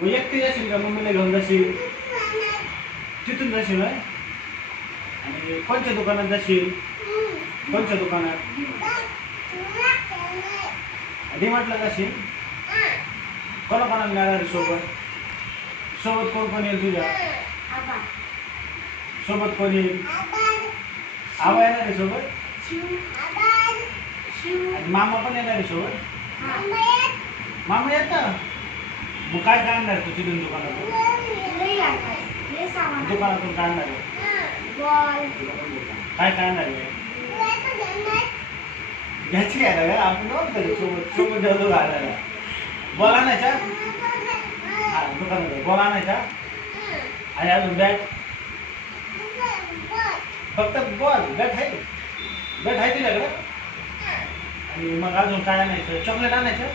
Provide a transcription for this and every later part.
मग एकटी जाशील का मम्मीला घेऊन जाशील तिथून जाशील होय? आणि कोणत्या दुकानात जाशील कोणत्या दुकानात डीमार्टला जाशील कोणाला मिळणार आहे सोबत सोबत कोण कोण येईल तुझ्या सोबत कोण येईल आवा येणार आहे सोबत आणि मामा पण येणार आहे सोबत मामा येत मग काय काय आणणार तू तिथून दुकानातून दुकानातून काय आणणार आहे काय काय आणणार आहे घ्यायची घ्यायला का आपण नव्हतं सोबत सोबत जेवतो घालायला बॉल आणायचा हा दुकानात बॉल आणायचा आणि अजून बॅट फक्त बॉल बॅट आहे तुझ्याकडं आणि मग अजून काय आणायचं चॉकलेट आणायचं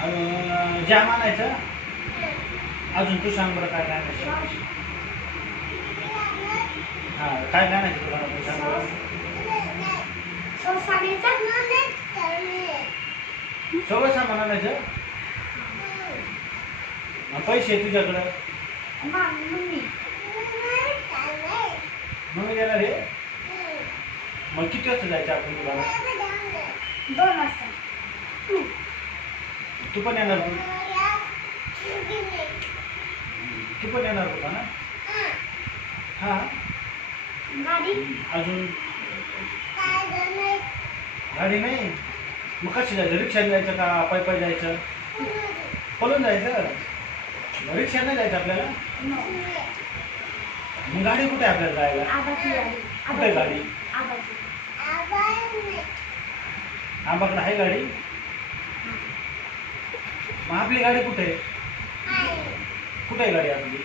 अजून जॅम आणायचं अजून तू सांग बरं काय काय आणायचं हां काय काय आणायचं दुकानात सांग बरं सगळं सामान आणायचं पैसे तुझ्याकडं मम्मी देणार रे मग किती वाजता जायचं आपण दुकानात 2 वाजता तू पण येणार तू पण येणार होता ना हां अजून गाडी नाही मग कशी जायचं रिक्षाने जायचं का पायी पायी जायचं पळून जायचं रिक्षा नाही जायचं आपल्याला मग गाडी कुठे आहे आपल्याला जायला कुठे आहे गाडी आंबाकडे आहे गाडी मग आपली गाडी कुठे आहे कुठे आहे गाडी आपली